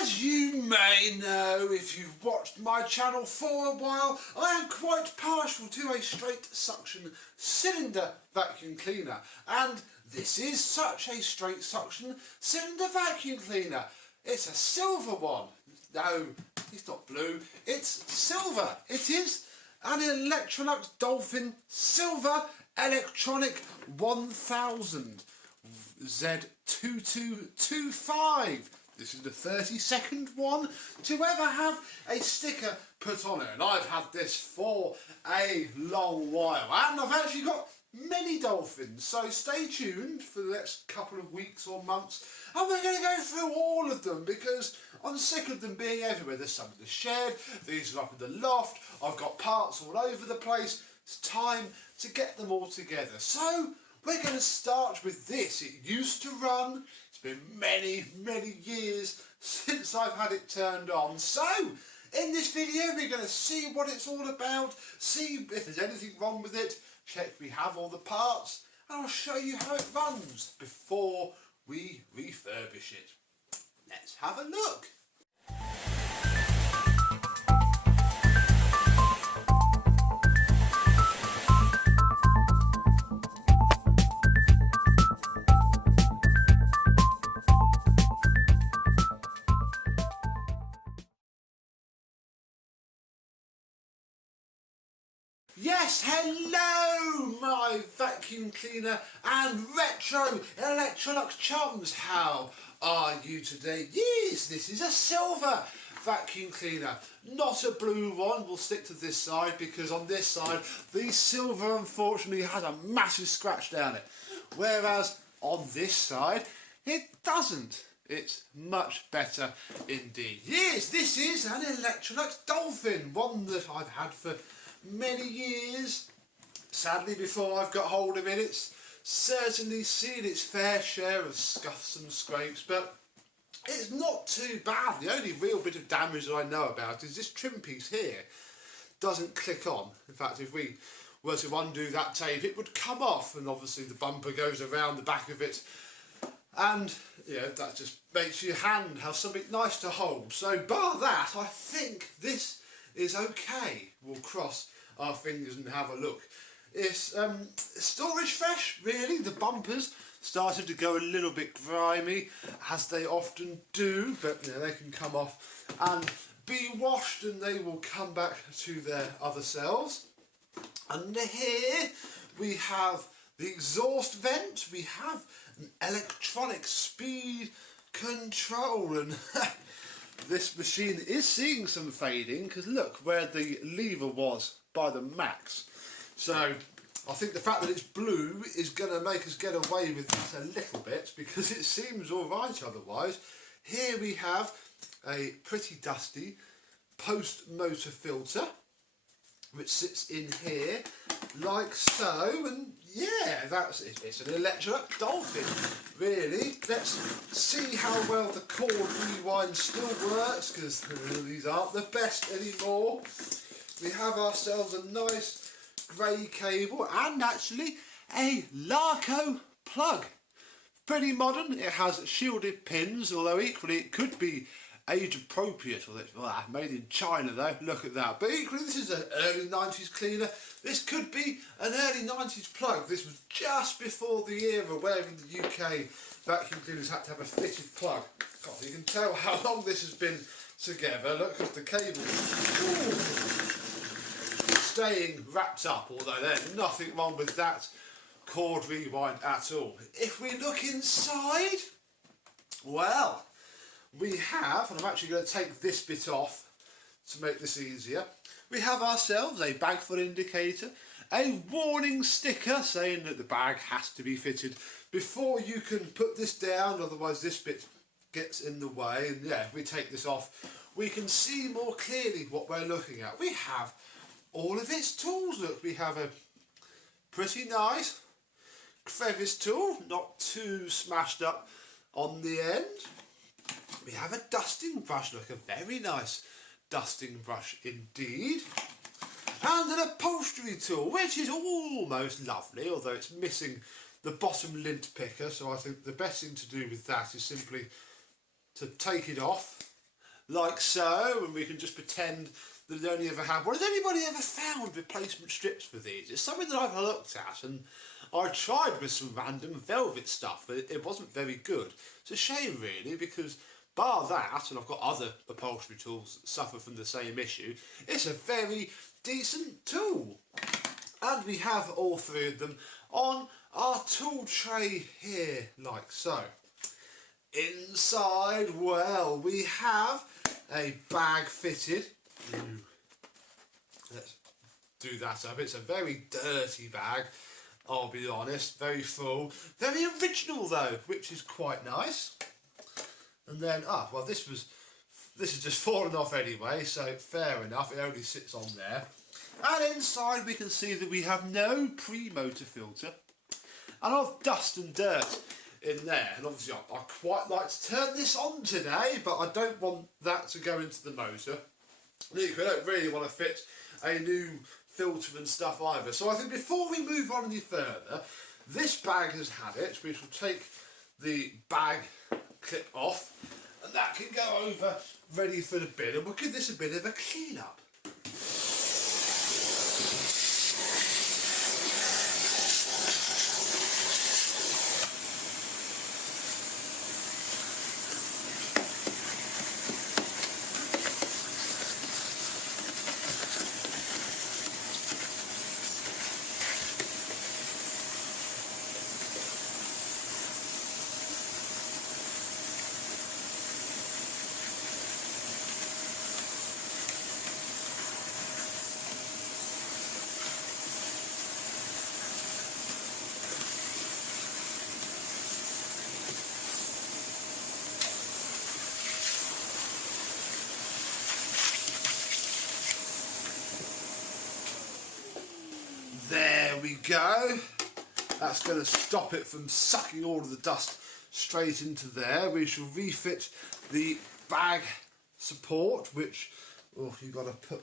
As you may know, if you've watched my channel for a while, I am quite partial to a straight suction cylinder vacuum cleaner, and this is such a straight suction cylinder vacuum cleaner. It's a silver one. No, it's not blue, it's silver. It is an Electrolux Dolphin Silver Electronic 1000 Z2225. This is the 32nd one to ever have a sticker put on it, and I've had this for a long while, and I've actually got many Dolphins, so stay tuned for the next couple of weeks or months, and we're going to go through all of them because I'm sick of them being everywhere. There's some in the shed, these are up in the loft, I've got parts all over the place. It's time to get them all together. So we're going to start with this. It used to run. It's been many years since I've had it turned on. So in this video we're going to see what it's all about, see if there's anything wrong with it, check we have all the parts, and I'll show you how it runs before we refurbish it. Let's have a look. Yes, hello my vacuum cleaner and retro Electrolux chums. How are you today? Yes, this is a silver vacuum cleaner, not a blue one. We'll stick to this side because on this side the silver unfortunately has a massive scratch down it, whereas on this side it doesn't. It's much better indeed. Yes, this is an Electrolux Dolphin, one that I've had for many years. Sadly, before I've got hold of it, it's certainly seen its fair share of scuffs and scrapes, but it's not too bad. The only real bit of damage that I know about is this trim piece here doesn't click on. In fact, if we were to undo that tape, it would come off, and obviously the bumper goes around the back of it, and yeah, that just makes your hand have something nice to hold. So bar that, I think this is okay. We'll cross our fingers and have a look. It's storage fresh, really. The bumpers started to go a little bit grimy, as they often do, but you know, they can come off and be washed and they will come back to their other selves. Under here we have the exhaust vent, we have an electronic speed control, and this machine is seeing some fading because look where the lever was by the max. So I think the fact that it's blue is going to make us get away with this a little bit because it seems alright otherwise. Here we have a pretty dusty post motor filter which sits in here like so, and yeah, that's it. It's an Electrolux Dolphin, really. Let's see how well the cord rewind still works, because these aren't the best anymore. We have ourselves a nice grey cable and actually a Larco plug. Pretty modern. It has shielded pins, although equally it could be age appropriate, or made in China though, look at that. But equally this is an early 90s cleaner. This could be an early 90s plug. This was just before the era where in the UK vacuum cleaners had to have a fitted plug. God, you can tell how long this has been together. Look at the cable. Ooh, staying wrapped up, although there's nothing wrong with that cord rewind at all. If we look inside, well, we have, and I'm actually going to take this bit off to make this easier, we have ourselves a bag full indicator, a warning sticker saying that the bag has to be fitted before you can put this down, otherwise this bit gets in the way. And yeah, if we take this off we can see more clearly what we're looking at. We have all of its tools. Look, we have a pretty nice crevice tool, not too smashed up on the end. We have a dusting brush, look, a very nice dusting brush indeed. And an upholstery tool, which is almost lovely, although it's missing the bottom lint picker, so I think the best thing to do with that is simply to take it off like so, and we can just pretend that they only ever had one. Has anybody ever found replacement strips for these? It's something that I've looked at, and I tried with some random velvet stuff, but it wasn't very good. It's a shame really, because bar that, and I've got other upholstery tools that suffer from the same issue, it's a very decent tool. And we have all three of them on our tool tray here, like so. Inside, well, we have a bag fitted. Let's do that up. It's a very dirty bag, I'll be honest, very full. Very original though, which is quite nice. And then, well, this is just fallen off anyway, so fair enough, it only sits on there. And inside we can see that we have no pre-motor filter, and a lot of dust and dirt in there. And obviously I quite like to turn this on today, but I don't want that to go into the motor. I don't really want to fit a new filter and stuff either. So I think before we move on any further, this bag has had it. We shall take the bag clip off, and that can go over ready for the bin, and we'll give this a bit of a clean up. There we go. That's going to stop it from sucking all of the dust straight into there. We shall refit the bag support, which you've got to put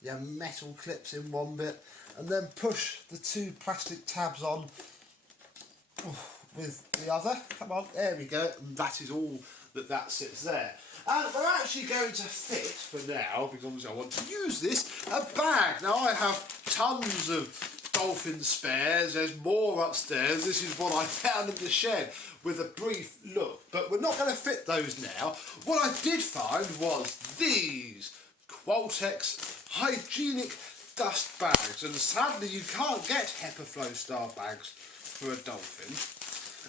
your metal clips in one bit, and then push the two plastic tabs on with the other. Come on, there we go. And that is all that sits there. And we're actually going to fit, for now, because obviously I want to use this, a bag. Now I have tons of Dolphin spares, there's more upstairs. This is what I found in the shed with a brief look, but we're not going to fit those now. What I did find was these Qualtex hygienic dust bags, and sadly you can't get HEPA Flow style bags for a Dolphin.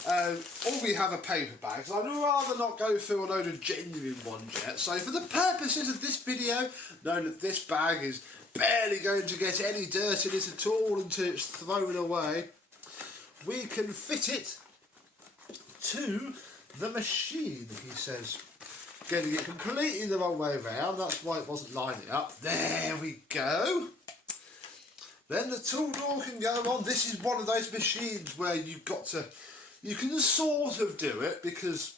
All we have are paper bags. I'd rather not go through a load of genuine ones yet, so for the purposes of this video, knowing that this bag is barely going to get any dirt in it at all until it's thrown away, we can fit it to the machine, he says. Getting it completely the wrong way around, that's why it wasn't lining up. There we go. Then the tool door can go on. This is one of those machines where you can sort of do it because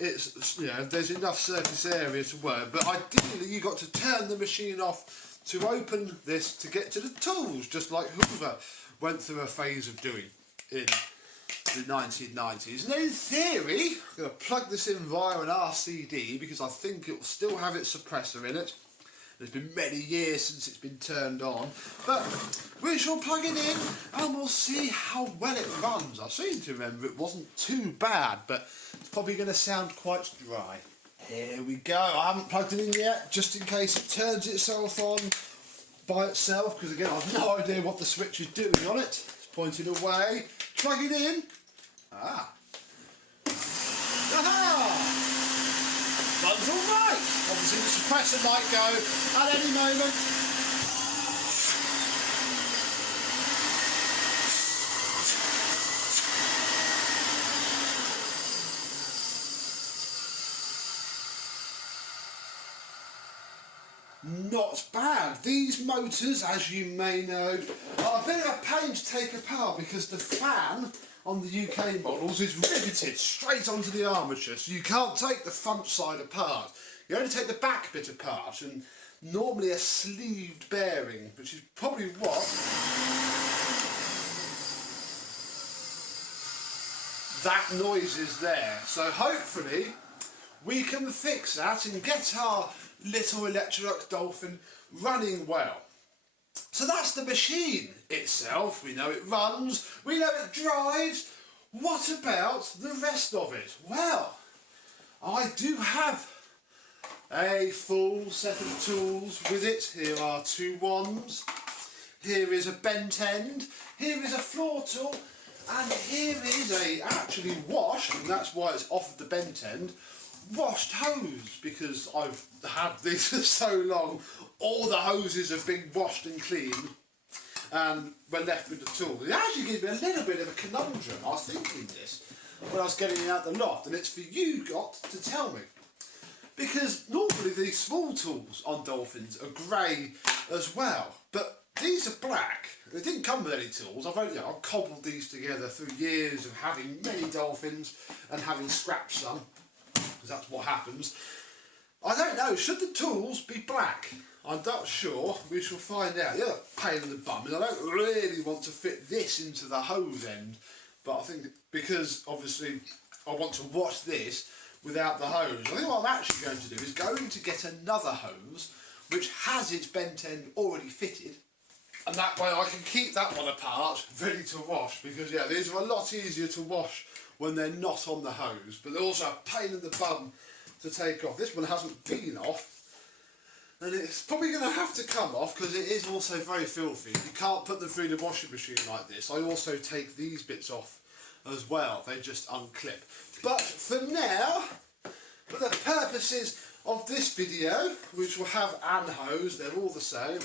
it's, there's enough surface area to work, but ideally you've got to turn the machine off to open this to get to the tools, just like Hoover went through a phase of doing in the 1990s. And in theory, I'm going to plug this in via an RCD because I think it will still have its suppressor in it. It's been many years since it's been turned on, but we shall plug it in and we'll see how well it runs. I seem to remember it wasn't too bad, but it's probably going to sound quite dry. Here we go. I haven't plugged it in yet, just in case it turns itself on by itself, because again, I've no idea what the switch is doing on it. It's pointing away. Plug it in. Aha! Runs all right. Obviously the suppressor might go at any moment. Not bad. These motors, as you may know, are a bit of a pain to take apart because the fan on the UK models is riveted straight onto the armature, so you can't take the front side apart. You only take the back bit apart, and normally a sleeved bearing, which is probably what that noise is there. So hopefully we can fix that and get our little Electrolux Dolphin running well. So that's the machine itself. We know it runs, we know it drives. What about the rest of it? Well, I do have a full set of tools with it. Here are two wands, here is a bent end, here is a floor tool, and here is a actually washed, and that's why it's off of the bent end, washed hose, because I've had these for so long, all the hoses have been washed and cleaned and we're left with the tool. It actually gives me a little bit of a conundrum. I was thinking this when I was getting it out the loft, and it's for you got to tell me. Because normally these small tools on Dolphins are grey as well, but these are black. They didn't come with any tools. I've cobbled these together through years of having many Dolphins and having scrapped some, because that's what happens. I don't know, should the tools be black? I'm not sure, we shall find out. Yeah, pain in the bum, and I don't really want to fit this into the hose end, but I think because obviously I want to wash this without the hose. I think what I'm actually going to do is going to get another hose which has its bent end already fitted, and that way I can keep that one apart, ready to wash, because yeah, these are a lot easier to wash when they're not on the hose, but they're also a pain in the bum to take off. This one hasn't been off, and it's probably going to have to come off because it is also very filthy. You can't put them through the washing machine like this. I also take these bits off as well, they just unclip. But for now, for the purposes of this video, which will have an hose, they're all the same.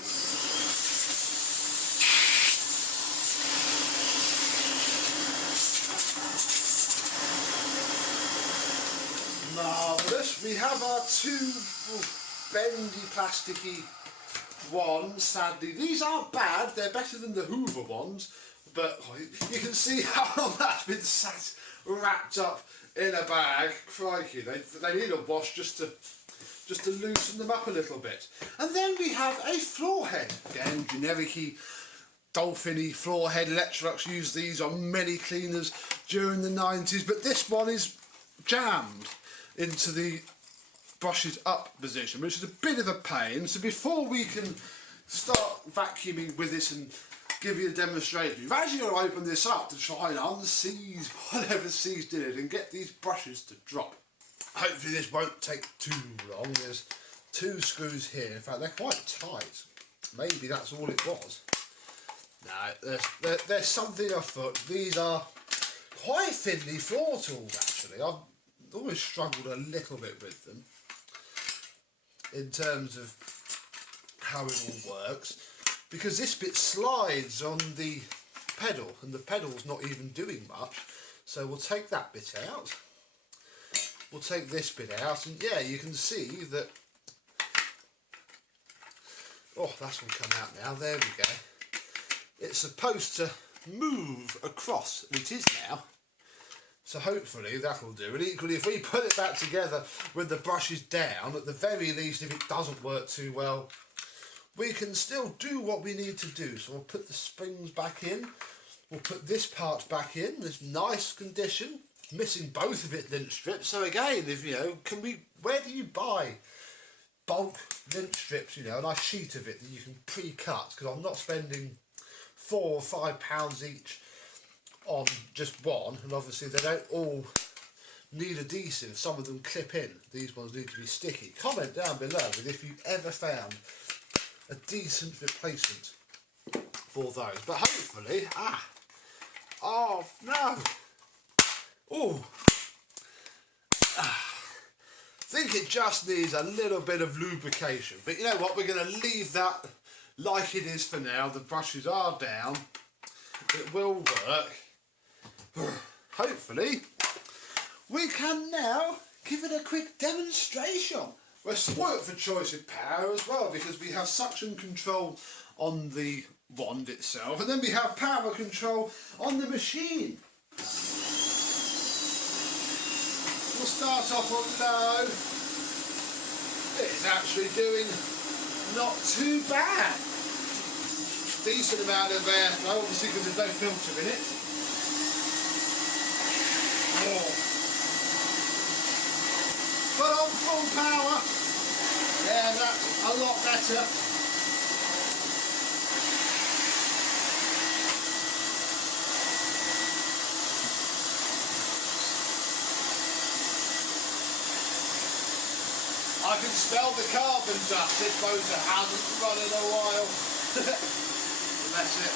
Marvellous. We have our two bendy plasticky wands. Sadly, these aren't bad, they're better than the Hoover ones, but you can see how long that's been sat wrapped up in a bag. Crikey, they need a wash just to loosen them up a little bit. And then we have a floor head. Again, generic-y, Dolphin-y floor head. Electrolux used these on many cleaners during the 90s, but this one is jammed into the brushes up position, which is a bit of a pain. So before we can start vacuuming with this and give you a demonstration, you've actually got to open this up to try and unseize whatever seized in it and get these brushes to drop. Hopefully this won't take too long. There's two screws here. In fact, they're quite tight. Maybe that's all it was. No, there's something afoot. These are quite thinly floor tools actually. I've always struggled a little bit with them in terms of how it all works, because this bit slides on the pedal and the pedal's not even doing much. So we'll take that bit out, we'll take this bit out, and yeah, you can see that, oh, that's all come out now, there we go. It's supposed to move across, and it is now. So hopefully that'll do. And equally, if we put it back together with the brushes down, at the very least, if it doesn't work too well, we can still do what we need to do. So we'll put the springs back in, we'll put this part back in, this nice condition, missing both of it lint strips. So again, if you know, where do you buy bulk lint strips, you know, a nice sheet of it that you can pre-cut, because I'm not spending £4 or £5 each on just one, and obviously they don't all need adhesive, some of them clip in, these ones need to be sticky. Comment down below with if you've ever found a decent replacement for those, but hopefully, oh no, I think it just needs a little bit of lubrication, but you know what, we're going to leave that like it is for now. The brushes are down, it will work. Hopefully we can now give it a quick demonstration. We're spoilt for choice of power as well, because we have suction control on the wand itself, and then we have power control on the machine. We'll start off on low. It's actually doing not too bad. Decent amount of airflow, obviously because there's no filter in it. but on full power. Yeah, that's a lot better. I can smell the carbon dust. This motor hasn't run in a while. That's it.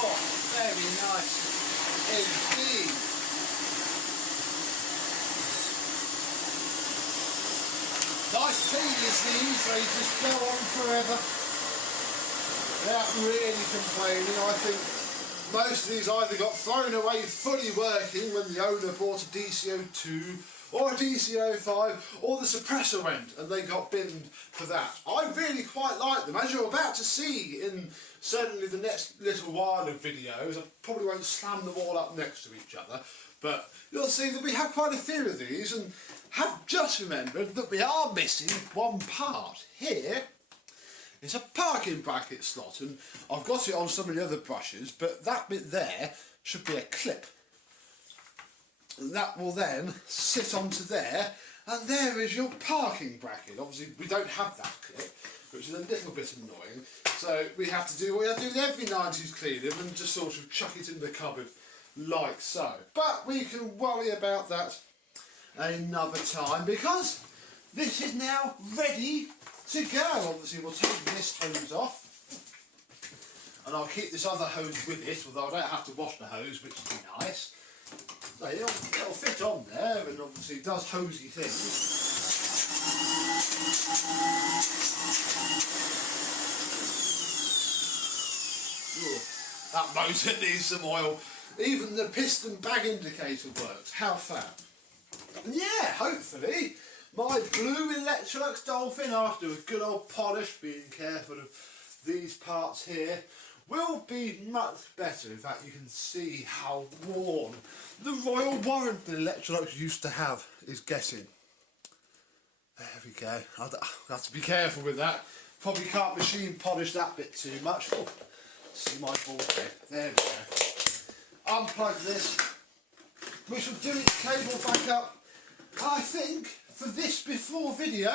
Oh, very nice indeed. Nice cleaners these, they just go on forever. Without really complaining. I think most of these either got thrown away fully working when the owner bought a DCO2 or a DCO5, or the suppressor went and they got binned for that. I really quite like them, as you're about to see in certainly the next little while of videos. I probably won't slam them all up next to each other, but you'll see that we have quite a few of these and have just remembered that we are missing one part. Here is a parking bracket slot, and I've got it on some of the other brushes, but that bit there should be a clip. And that will then sit onto there, and there is your parking bracket. Obviously we don't have that clip, which is a little bit annoying, so we have to do what we have to do with every 90s cleaner and just sort of chuck it in the cupboard like so. But we can worry about that another time, because this is now ready to go. Obviously we'll take this hose off, and I'll keep this other hose with it, although I don't have to wash the hose, which is nice. So it'll fit on there, and obviously it does hosey things. Ooh, that motor needs some oil. Even the piston bag indicator works. How fab. And yeah, hopefully my blue Electrolux Dolphin, after a good old polish, being careful of these parts here, will be much better. In fact, you can see how worn the royal warrant that Electrolux used to have is getting. There we go. I'll have to be careful with that. Probably can't machine polish that bit too much. Oh, see my ball head. There we go. Unplug this, which will do its cable back up. I think for this before video,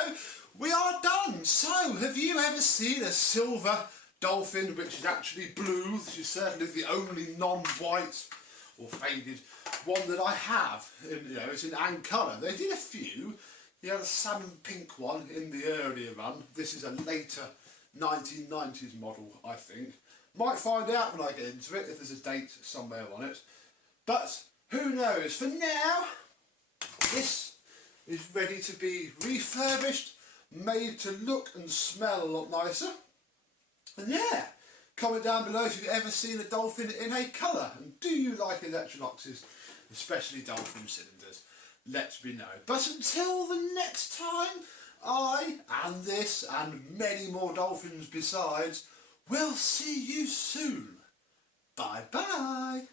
we are done. So, have you ever seen a Silver Dolphin which is actually blue? This is certainly the only non-white or faded one that I have. It's in and colour. They did a few. You had a salmon pink one in the earlier run. This is a later 1990s model, I think. Might find out when I get into it if there's a date somewhere on it. But who knows? For now, this is ready to be refurbished, made to look and smell a lot nicer. And yeah, comment down below if you've ever seen a Dolphin in a colour. And do you like Electrolux's, especially Dolphin cylinders? Let me know. But until the next time, I, and this, and many more Dolphins besides, will see you soon. Bye bye.